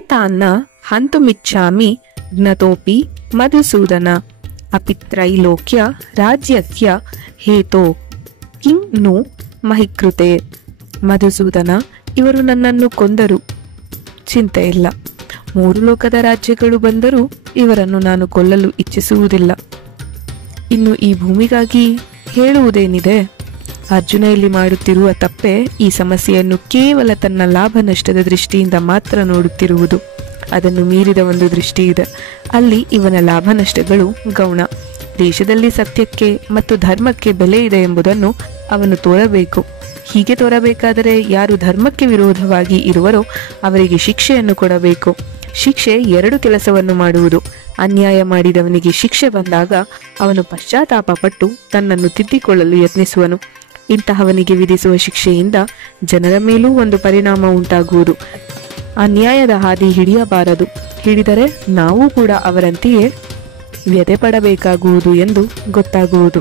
ಏತಾನ್ನ ಹಂತುಮಿಚ್ಛಾಮಿ ಜ್ಞತೋಪಿ ಮಧುಸೂದನ ಅಪಿ ತ್ರೈಲೋಕ್ಯ ರಾಜ್ಯಸ್ಯ ಹೇತೋ ಕಿಂ ನು ಮಹಿಕೃತೆ. ಮಧುಸೂದನ, ಇವರು ನನ್ನನ್ನು ಕೊಂದರು, ಚಿಂತೆ ಇಲ್ಲ. 3 ಲೋಕದ ರಾಜ್ಯಗಳು ಬಂದರೂ ಇವರನ್ನು ನಾನು ಕೊಲ್ಲಲು ಇಚ್ಛಿಸುವುದಿಲ್ಲ. ಇನ್ನು ಈ ಭೂಮಿಗಾಗಿ ಹೇಳುವುದೇನಿದೆ? ಅರ್ಜುನ ಇಲ್ಲಿ ಮಾಡುತ್ತಿರುವ ತಪ್ಪೆ ಈ ಸಮಸ್ಯೆಯನ್ನು ಕೇವಲ ತನ್ನ ಲಾಭ ನಷ್ಟದ ದೃಷ್ಟಿಯಿಂದ ಮಾತ್ರ ನೋಡುತ್ತಿರುವುದು. ಅದನ್ನು ಮೀರಿದ ಒಂದು ದೃಷ್ಟಿ ಇದೆ. ಅಲ್ಲಿ ಇವನ ಲಾಭ ನಷ್ಟಗಳು ಗೌಣ. ದೇಶದಲ್ಲಿ ಸತ್ಯಕ್ಕೆ ಮತ್ತು ಧರ್ಮಕ್ಕೆ ಬೆಲೆ ಇದೆ ಎಂಬುದನ್ನು ಅವನು ತೋರಬೇಕು. ಹೀಗೆ ತೋರಬೇಕಾದರೆ ಯಾರು ಧರ್ಮಕ್ಕೆ ವಿರೋಧವಾಗಿ ಇರುವರೋ ಅವರಿಗೆ ಶಿಕ್ಷೆಯನ್ನು ಕೊಡಬೇಕು. ಶಿಕ್ಷೆ 2 ಕೆಲಸವನ್ನು ಮಾಡುವುದು. ಅನ್ಯಾಯ ಮಾಡಿದವನಿಗೆ ಶಿಕ್ಷೆ ಬಂದಾಗ ಅವನು ಪಶ್ಚಾತ್ತಾಪ ಪಟ್ಟು ತನ್ನನ್ನು ತಿದ್ದಿಕೊಳ್ಳಲು ಯತ್ನಿಸುವನು. ಇಂತಹವನಿಗೆ ವಿಧಿಸುವ ಶಿಕ್ಷೆಯಿಂದ ಜನರ ಮೇಲೂ ಒಂದು ಪರಿಣಾಮ ಉಂಟಾಗುವುದು. ಅನ್ಯಾಯದ ಹಾದಿ ಹಿಡಿಯಬಾರದು. ಹಿಡಿದರೆ ನಾವು ಕೂಡ ಅವರಂತೆಯೇ ವ್ಯಥೆ ಪಡಬೇಕಾಗುವುದು ಎಂದು ಗೊತ್ತಾಗುವುದು.